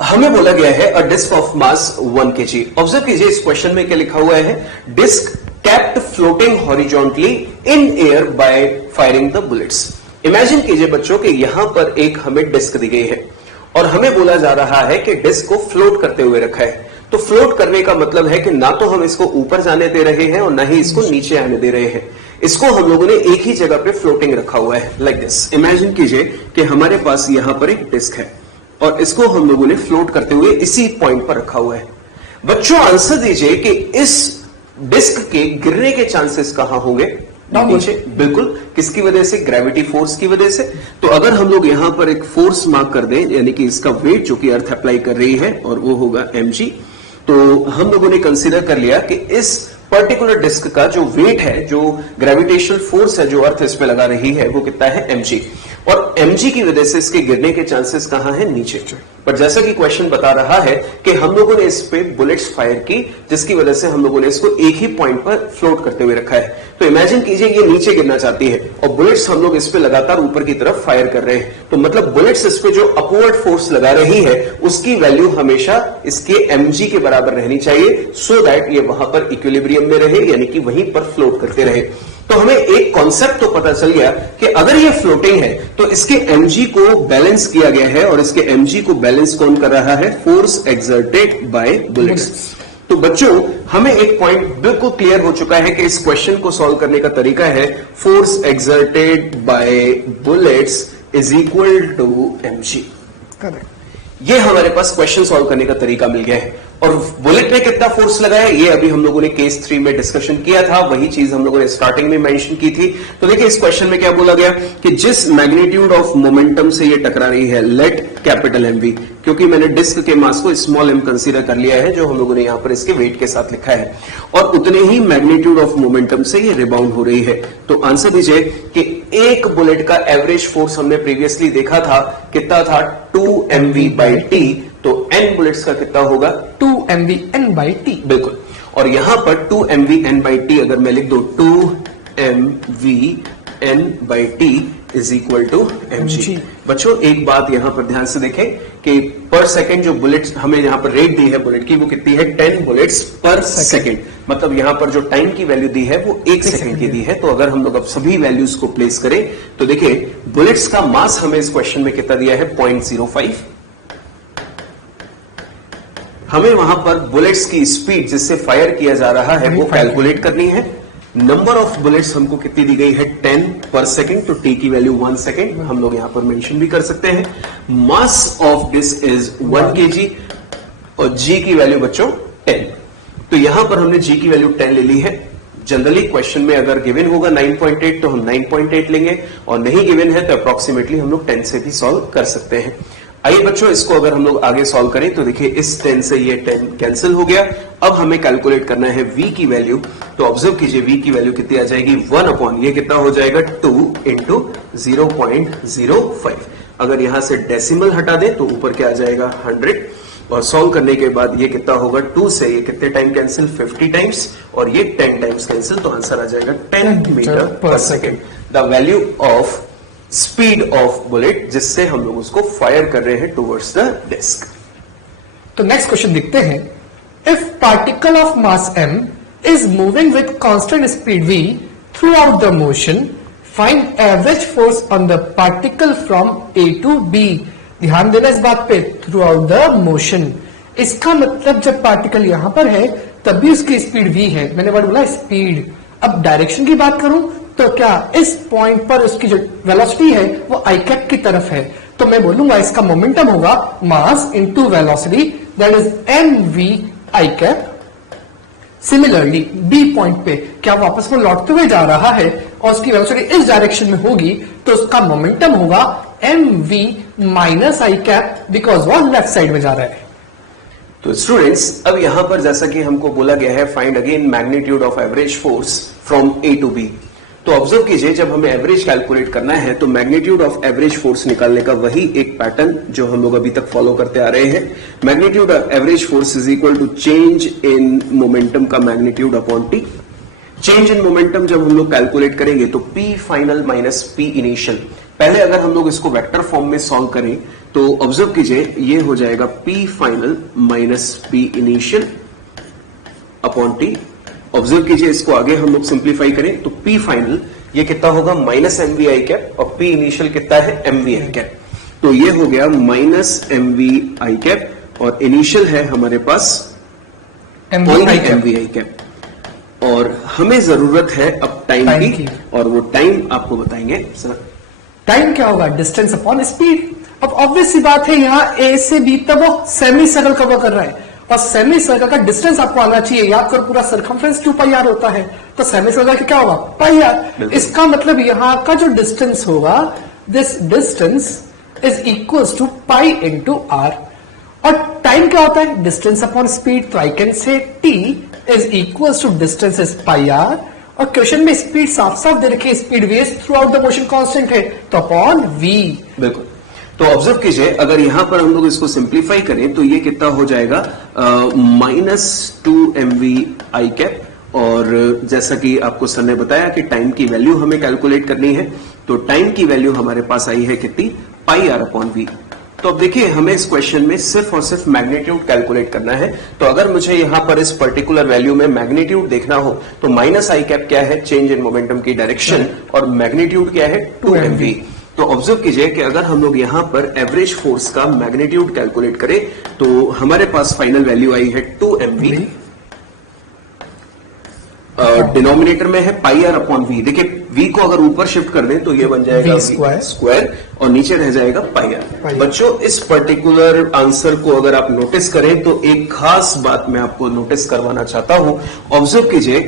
हमें बोला गया है a disk of mass 1 kg। Observe कीजिए इस क्वेश्चन में क्या लिखा हुआ है, disk kept floating horizontally in air by firing the bullets. Imagine कीजिए बच्चों कि यहां पर एक हमें डिस्क दी गई है और हमें बोला जा रहा है कि डिस्क को फ्लोट करते हुए रखा है। तो फ्लोट करने का मतलब है कि ना तो हम इसको ऊपर जाने दे रहे हैं और ना ही इसको नीचे आने दे रहे हैं। इसको हम लोगों ने एक ही जगह पे फ्लोटिंग रखा हुआ है, लाइक दिस। इमेजिन कीजिए कि हमारे पास यहां पर एक डिस्क है और इसको हम लोगों ने फ्लोट करते हुए इसी पॉइंट पर रखा हुआ है। बच्चों आंसर दीजिए कि इस डिस्क के गिरने के चांसेस कहां होंगे? नीचे। बिल्कुल, किसकी वजह से? ग्रेविटी फोर्स की वजह से। तो अगर हम लोग यहां पर एक फोर्स मार्क कर दें, यानी कि इसका वेट जो कि अर्थ अप्लाई कर रही है और वो होगा mg, तो हम लोगों ने कंसीडर कर लिया कि इस पर्टिकुलर डिस्क का जो वेट है, जो ग्रेविटेशनल फोर्स है जो अर्थ इस पे लगा रही है, वो कितना है? mg। और mg की वजह से इसके गिरने के चांसेस कहां है? नीचे। पर जैसा कि क्वेश्चन बता रहा है कि हम लोगों ने इस पे बुलेट्स फायर की, जिसकी वजह से हम लोगों ने इसको एक ही पॉइंट पर फ्लोट करते हुए रखा है। तो इमेजिन कीजिए ये नीचे गिरना चाहती है और बुलेट्स हम लोग इस पे लगातार ऊपर की तरफ फायर कर रहे हैं। तो मतलब बुलेट्स इस पे जो अपवर्ड फोर्स लगा रही है उसकी वैल्यू हमेशा इसके mg के बराबर रहनी चाहिए, सो दैट ये वहां पर इक्विलिब्रियम में रहे, यानी कि वहीं पर फ्लोट करते रहे। तो हमें एक कॉन्सेप्ट तो पता चल गया कि अगर ये फ्लोटिंग है तो इसके mg को बैलेंस किया गया है और इसके mg को बैलेंस कौन कर रहा है? Force exerted by bullets. तो बच्चों हमें एक पॉइंट बिल्कुल क्लियर हो चुका है कि इस क्वेश्चन को सॉल्व करने का तरीका है force exerted by bullets is equal to mg। Correct. ये हमारे पास क्वेश्चन सॉल्व करने का तरीका मिल गया है। और बुलेट में कितना फोर्स लगा है ये अभी हम लोगों ने केस 3 में डिस्कशन किया था, वही चीज हम लोगों ने स्टार्टिंग में मेंशन की थी। तो देखिए इस क्वेश्चन में क्या बोला गया कि जिस मैग्नीट्यूड ऑफ मोमेंटम से ये टकरा रही है, लेट कैपिटल mv, क्योंकि मैंने डिस्क के मास को स्मॉल m कंसीडर कर लिया है जो हम लोगों ने यहां पर इसके वेट के साथ लिखा है, और उतने ही मैग्नीट्यूड ऑफ मोमेंटम से ये रिबाउंड हो रही है। तो आंसर दीजिए कि एक बुलेट का एवरेज फोर्स हमने प्रीवियसली देखा था, कितना था? 2mv/t। तो n बुलेट्स का कितना होगा? 2mvn/t। बिल्कुल। और यहां पर 2mvn/t अगर मैं लिख दूं 2mvn/t is equal to mg। बच्चों एक बात यहां पर ध्यान से देखें कि पर सेकंड जो बुलेट्स हमें यहां पर रेट दी है बुलेट की, वो कितनी है? 10 बुलेट्स पर सेकंड। मतलब यहां पर जो टाइम की वैल्यू दी है वो 1 सेकंड की दी है। तो अगर हम लोग अब सभी वैल्यूज को प्लेस करें तो देखिए बुलेट्स का मास हमें इस क्वेश्चन में कितना दिया है? 0.05। हमें वहां पर बुलेट्स की स्पीड जिससे फायर किया जा रहा है वो कैलकुलेट करनी है। नंबर ऑफ बुलेट्स हमको कितनी दी गई है? 10 पर सेकंड। तो t की वैल्यू 1 सेकंड हम लोग यहां पर मेंशन भी कर सकते हैं। Mass of this is 1 kg और g की वैल्यू बच्चों 10। तो यहां पर हमने g की वैल्यू 10 ले ली है। जनरली क्वेश्चन में अगर गिवन होगा 9.8 तो हम 9.8 लेंगे, और नहीं गिवन है तो अप्रोक्सीमेटली हम लोग 10 से भी सॉल्व कर सकते हैं। आइए बच्चों इसको अगर हम लोग आगे सॉल्व करें तो देखिए इस 10 से ये 10 कैंसिल हो गया। अब हमें कैलकुलेट करना है v की वैल्यू। तो ऑब्जर्व कीजिए v की वैल्यू कितनी आ जाएगी? 1 अपॉन ये कितना हो जाएगा? 2 इंटू 0.05। अगर यहां से डेसिमल हटा दें तो ऊपर क्या आ जाएगा? 100। और सॉल्व करने के बाद ये कितना होगा? 2 से ये कितने टाइम कैंसिल? 50 टाइम्स, और ये 10 टाइम्स कैंसिल, तो आंसर आ जाएगा 10 metre per second. The value of speed of bullet जिससे हम लोग उसको फायर कर रहे हैं टुवर्ड्स द डिस्क। तो नेक्स्ट क्वेश्चन देखते हैं। If particle of mass m is moving with constant speed v throughout the motion, find average force on the particle from a to b। ध्यान देना इस बात पे, थ्रू आउट द मोशन। इसका मतलब जब पार्टिकल यहां पर है तब भी उसकी स्पीड v है। मैंने वर्ड बोला स्पीड। अब डायरेक्शन की बात करूं तो क्या इस पॉइंट पर उसकी जो वेलोसिटी है वो आई कैप की तरफ है, तो मैं बोलूंगा इसका मोमेंटम होगा mass into velocity, that is mv i cap. Similarly B point पे क्या वापस में लौटते हुए जा रहा है और उसकी वेलोसिटी इस डायरेक्शन में होगी तो उसका मोमेंटम होगा mv minus I cap, because वो लेफ्ट साइड में जा रहा है। तो स्टूडेंट्स अब यहां पर जैसा कि हमको बोला गया है find again magnitude of average force from a to b। तो ऑब्जर्व कीजिए जब हमें एवरेज कैलकुलेट करना है तो मैग्नीट्यूड ऑफ एवरेज फोर्स निकालने का वही एक पैटर्न जो हम लोग अभी तक फॉलो करते आ रहे हैं। Magnitude of average force is equal to change in momentum का magnitude upon T. Change in momentum जब हम लोग कैलकुलेट करेंगे तो P final minus P initial, पहले अगर हम लोग इसको वेक्टर फॉर्म में सॉल्व करें तो ऑब्जर्व कीजिए, ये हो जाएगा P final minus P initial upon T। Observe कीजिए, इसको आगे हम लोग सिंप्लीफाई करें तो P फाइनल ये कितना होगा minus m v i cap, और P इनिशियल कितना है एम वी आई कैप। तो ये हो गया minus m v i cap, और इनिशियल है हमारे पास एम वी आई कैप। और हमें जरूरत है अब टाइम की, और वो टाइम आपको बताएंगे सर। टाइम क्या होगा? Distance upon speed. अब ऑब्वियस सी बात है, यहाँ ए से बी तक वो सेमी सर्कल कवर कर रहा है, और सेमी सर्कल का डिस्टेंस आपको आना चाहिए। याद करो, पूरा सरकमफ्रेंस 2 पाई आर होता है, तो सेमी सर्कल का क्या होगा? Pi R. इसका मतलब यहाँ का जो डिस्टेंस होगा, this distance is equal to pi into R. और टाइम क्या होता है? Distance upon speed. तो I can say T is equal to distance is pi R, और क्वेश्चन में स्पीड साफ साफ दे रखी है, speed V is throughout the motion constant है, तो अपॉन वी। बिल्कुल। तो ऑब्जर्व कीजिए, अगर यहां पर हम लोग इसको सिंप्लीफाई करें तो ये कितना हो जाएगा minus 2 m v i cap. और जैसा कि आपको सर ने बताया कि टाइम की वैल्यू हमें कैलकुलेट करनी है, तो टाइम की वैल्यू हमारे पास आई है कितनी? पाई आर अपॉन वी। तो अब देखिए, हमें इस क्वेश्चन में सिर्फ और सिर्फ मैग्नीट्यूड कैलकुलेट करना है। तो अगर मुझे यहां पर इस पर्टिकुलर वैल्यू में मैग्नीट्यूड देखना हो तो माइनस आई कैप क्या है? चेंज इन मोमेंटम की डायरेक्शन, और मैग्नीट्यूड क्या है? 2 एम वी। तो ऑब्जर्व कीजिए कि अगर हम लोग यहां पर एवरेज फोर्स का मैग्नीट्यूड कैलकुलेट करें तो हमारे पास फाइनल वैल्यू आई है 2 एम वी। डिनोमिनेटर में है पाई आर अपॉन वी। देखिए, v को अगर ऊपर शिफ्ट कर दें तो ये बन जाएगा स्क्वायर, और नीचे रह जाएगा पाई आर। बच्चों, इस पर्टिकुलर आंसर को अगर आप नोटिस करें तो एक खास बात मैं आपको नोटिस करवाना चाहता हूं। ऑब्जर्व कीजिए,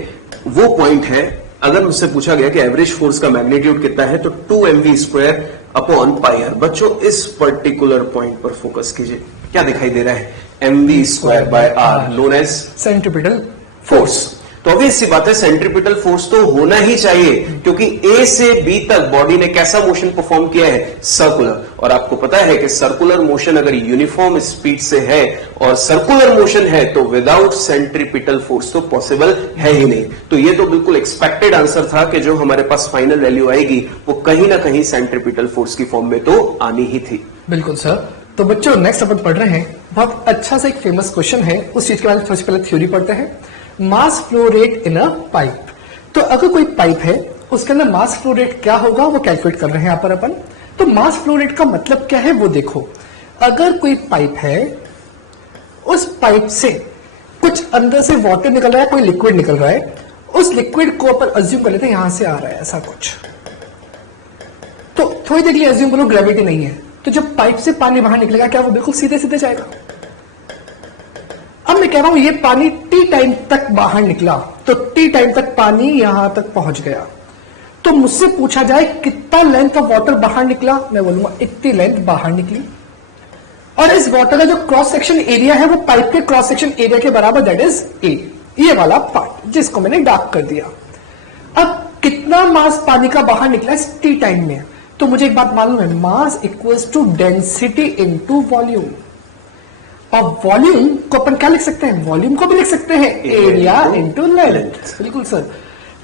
वो पॉइंट है, अगर मुझसे पूछा गया कि एवरेज फोर्स का मैग्नीट्यूड कितना है तो 2 m v square upon pi r. बच्चों, इस पर्टिकुलर पॉइंट पर फोकस कीजिए, क्या दिखाई दे रहा है? M v square by r, known as centripetal force. तो ऑब्वियस सी बात है, सेंट्रीपिटल फोर्स तो होना ही चाहिए, क्योंकि ए से बी तक बॉडी ने कैसा मोशन परफॉर्म किया है? सर्कुलर। और आपको पता है कि सर्कुलर मोशन अगर यूनिफॉर्म स्पीड से है और सर्कुलर मोशन है तो विदाउट सेंट्रीपिटल फोर्स तो पॉसिबल है ही नहीं। तो ये तो बिल्कुल एक्सपेक्टेड आंसर था कि जो हमारे पास फाइनल वैल्यू आएगी वो कहीं ना कहीं सेंट्रीपिटल फोर्स की फॉर्म में तो आनी ही थी। बिल्कुल सर। तो बच्चों, नेक्स्ट अपन पढ़ रहे हैं, बहुत अच्छा सा एक फेमस क्वेश्चन है, उस चीज के बारे में सबसे पहले थ्योरी पढ़ते हैं। मास flow rate in a pipe. तो अगर कोई पाइप है, उसके अंदर मास फ्लो रेट क्या होगा वो कैलकुलेट कर रहे हैं यहां पर अपन। तो मास फ्लो रेट का मतलब क्या है वो देखो। अगर कोई पाइप है, उस पाइप से कुछ अंदर से वाटर निकल रहा है, कोई लिक्विड निकल रहा है, उस लिक्विड को अपन अज्यूम कर लेते हैं यहां से आ रहा है ऐसा कुछ। तो थोड़ी देर के लिए अज्यूम करो ग्रेविटी नहीं है, तो जब पाइप से पानी बाहर निकलेगा क्या वो बिल्कुल सीधे सीधे जाएगा? अब मैं कह रहा हूं ये पानी टी टाइम तक बाहर निकला, तो टी टाइम तक पानी यहां तक पहुंच गया। तो मुझसे पूछा जाए कितना लेंथ ऑफ वाटर बाहर निकला, मैं बोलूंगा इतनी लेंथ बाहर निकली। और इस वाटर का जो क्रॉस सेक्शन एरिया है वो पाइप के क्रॉस सेक्शन एरिया के बराबर, दैट इज ए, ये वाला पार्ट जिसको मैंने डार्क कर दिया। अब कितना मास पानी का बाहर निकला इस टी टाइम में? तो मुझे एक बात मालूम है, mass equals to density into volume. और वॉल्यूम को अपन क्या लिख सकते हैं? वॉल्यूम को भी लिख सकते हैं एरिया इंटू लेंथ। बिल्कुल सर।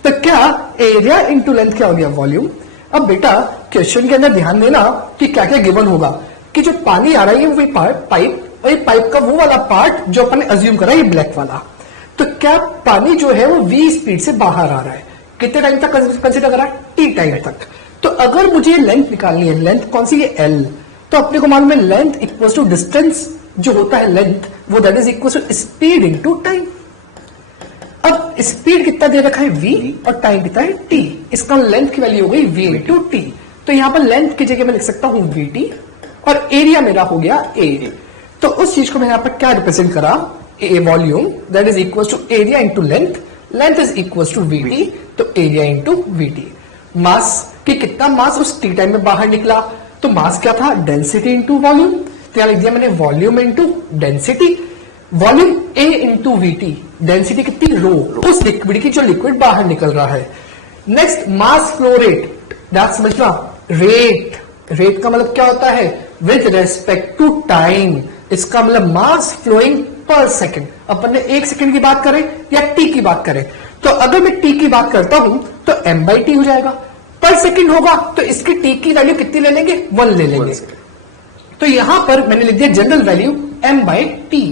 तो क्या एरिया इंटू लेंथ क्या हो गया? वॉल्यूम। अब बेटा क्वेश्चन के अंदर ध्यान देना कि क्या क्या गिवन होगा, कि जो पानी आ रहा है वो पाइप, और ये पाइप का वो वाला पार्ट जो अपन ने अज्यूम करा ये ब्लैक वाला। तो क्या पानी जो है वो v स्पीड से बाहर आ रहा है? कितने टाइम तक कंसिडर करा? टी टाइम तक। तो अगर मुझे लेंथ निकालनी है, लेंथ कौन सी है? एल। तो अपने को मालूम है लेंथ इक्वल टू डिस्टेंस जो होता है लेंथ, वो that is equal to speed into time. अब स्पीड कितना दे रखा है? v, और टाइम कितना है? t। इसका लेंथ की वैल्यू हो गई v इनटू t। तो यहां पर लेंथ की जगह मैं लिख सकता हूं vt, और एरिया मेरा हो गया a। तो उस चीज को मैंने यहां पर क्या रिप्रेजेंट करा? a volume that is equal to area into length, length is equal to vt, तो एरिया इंटू vt। मास कि कितना मास उस टी टाइम में बाहर निकला, तो मास क्या था? Density into volume. तो यहां लिख दिया मैंने वॉल्यूम इंटू डेंसिटी। वॉल्यूम ए इंटू वीटी, डेंसिटी कितनी? रो, उस लिक्विड की जो लिक्विड बाहर निकल रहा है। Next mass flow rate, that समझना। रेट, रेट का मतलब क्या होता है? With respect to time. इसका मतलब मास फ्लोइंग पर सेकेंड। अपन ने 1 सेकेंड की बात करें या टी की बात करें, तो अगर मैं टी की बात करता हूं तो m/t हो जाएगा। पर सेकंड होगा तो इसकी टी की वैल्यू कितनी ले लेंगे, 1 ले लेंगे। तो यहां पर मैंने लिख दिया general value m by T.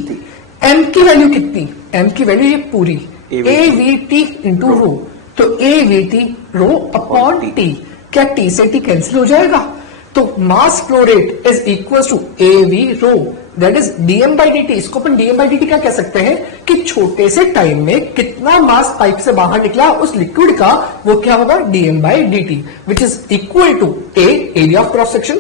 m की वैल्यू कितनी, m की वैल्यू ये पूरी A V T into rho, तो A V T rho upon T. क्या टी से टी कैंसिल हो जाएगा, तो mass flow rate is equal to A V rho that is DM by D T. इसको अपन डीएम बाई डी टी क्या कह सकते हैं कि छोटे से टाइम में कितना मास पाइप से बाहर निकला उस लिक्विड का, वो क्या होगा DM by D T, which is equal to A area of cross section,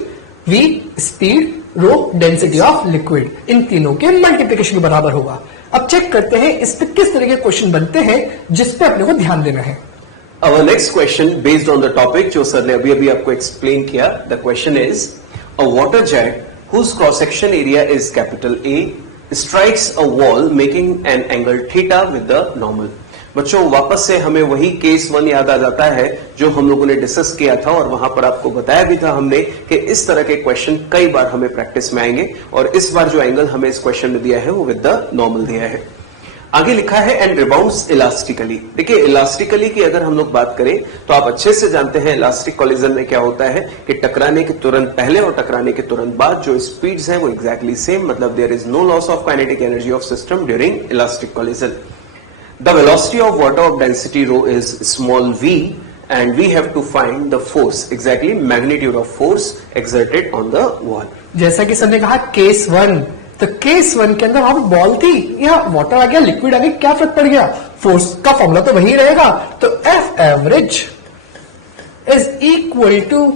V speed, rho density of liquid. इन तीनों के मल्टीप्लीकेशन के बराबर होगा। अब चेक करते हैं इस पे किस तरह के क्वेश्चन बनते हैं जिसपे अपने को ध्यान देना है। Our next question based on the topic जो सर ने अभी आपको एक्सप्लेन किया, the question is a water jet whose cross section area is capital A strikes a wall making an angle theta with the normal। बच्चों वापस से हमें वही केस 1 याद आ जाता है जो हम लोगों ने डिस्कस किया था, और वहां पर आपको बताया भी था हमने कि इस तरह के क्वेश्चन कई बार हमें प्रैक्टिस में आएंगे, और इस बार जो एंगल हमें इस क्वेश्चन में दिया है वो विद द नॉर्मल दिया है। आगे लिखा है एंड रिबाउंड्स इलास्टिकली। देखिए इलास्टिकली की अगर हम लोग बात करें तो आप अच्छे से जानते हैं इलास्टिक कॉलिजन में क्या होता है कि टकराने के तुरंत पहले और टकराने के तुरंत बाद जो स्पीड्स हैं वो एग्जैक्टली सेम, मतलब there is no loss of kinetic energy of system during elastic collision. The velocity of water of density rho is small v and we have to find the force, exactly magnitude of force exerted on the wall। जैसा कि sir ने कहा case 1, तो case 1 के अंदर वहां पर ball थी, या वाटर आ गया, लिक्विड आ गया, क्या फर्क पड़ गया, फोर्स का फॉर्मूला तो वही रहेगा। तो F average is equal to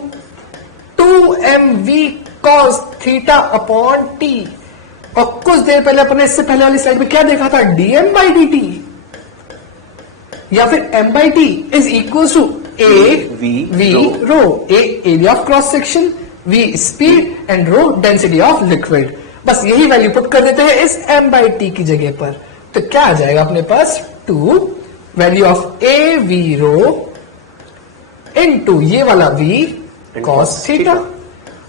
2mv cos theta upon T. और कुछ देर पहले अपने इससे पहले वाली स्लाइड में क्या देखा था, डीएम बाई डी टी या फिर m by T is equal to A V rho, A area of cross section, v speed and rho density of liquid. बस यही वैल्यू पुट कर देते हैं इस m बाई टी की जगह पर, तो क्या आ जाएगा अपने पास 2 value of A V rho into ये वाला v cos थीटा,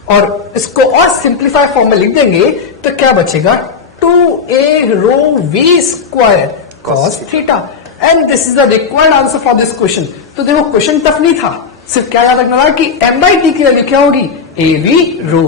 और इसको और सिंप्लीफाई फॉर्म में लिख देंगे तो क्या बचेगा 2a rho v square cos theta. And this is the required answer for this question. तो देखो क्वेश्चन टफ नहीं था, सिर्फ क्या याद रखना था कि m बाई टी की वैल्यू क्या होगी, ए वी रो।